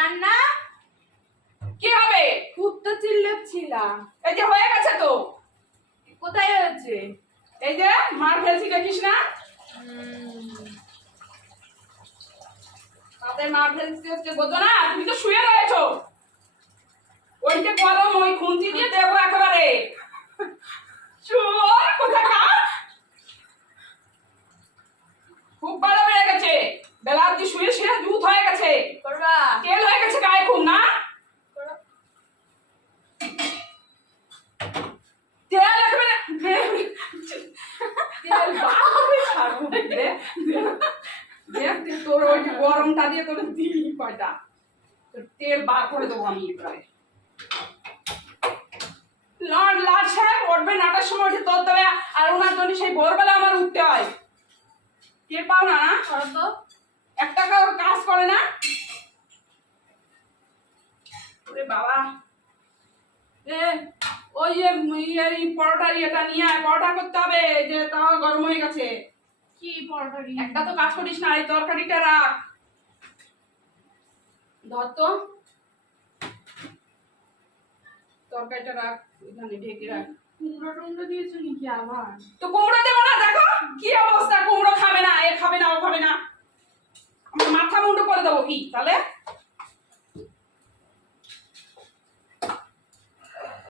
রান্না? কি হবে? খুব তো চিল্লাচ্ছিলাম। এই যে হয়ে গেছে তো। কোথায় হয়েছে? এই যে মার ফেলছি দেখিস না? হচ্ছে, বোঝো না? তুমি তো শুয়ে রয়েছো। ওইটা গরম ওই খুন্তি দিয়ে দেবো একেবারে চোর কোথাকার খুব ভালো বেড়ে গেছে বেলা অব্দি শুয়ে শুয়ে দুধ হয়ে গেছে করবা তেল হয়ে গেছে গায়ে খুব না করো। তেল একেবারে তেল বাড়াবে ছাড়বো দেখ দেখ তোর ওই গরমটা দিয়ে তোর দিই কয়টা। তোর তেল বার করে দেবো আমি এবারে। লর্ড লাট সাহেব উঠবে নটার সময় উঠে তোর তবে আর ওনার জন্য সেই ভোরবেলা আমার উঠতে হয়। টের পাও না না? তো। একটা কাজ করে না? ওরে বাবা। এ ওই পরোটার ইয়েটা নিয়ে পরোটা করতে হবে যে তাও গরম হয়ে গেছে। কি একটা তো কাজ করিস না এই তরকারিটা রাখ। ধর তো। তরকারিটা রাখ এখানে ঢেকে রাখ। কুমড়ো টুমড়ো দিয়েছ নাকি আবার? তো কুমড়ো দেবো না দেখো কি অবস্থা। কুমড়ো খাবে না এ খাবে না ও খাবে না। আমার মাথা মুন্ডু করে দেবো কি তাহলে?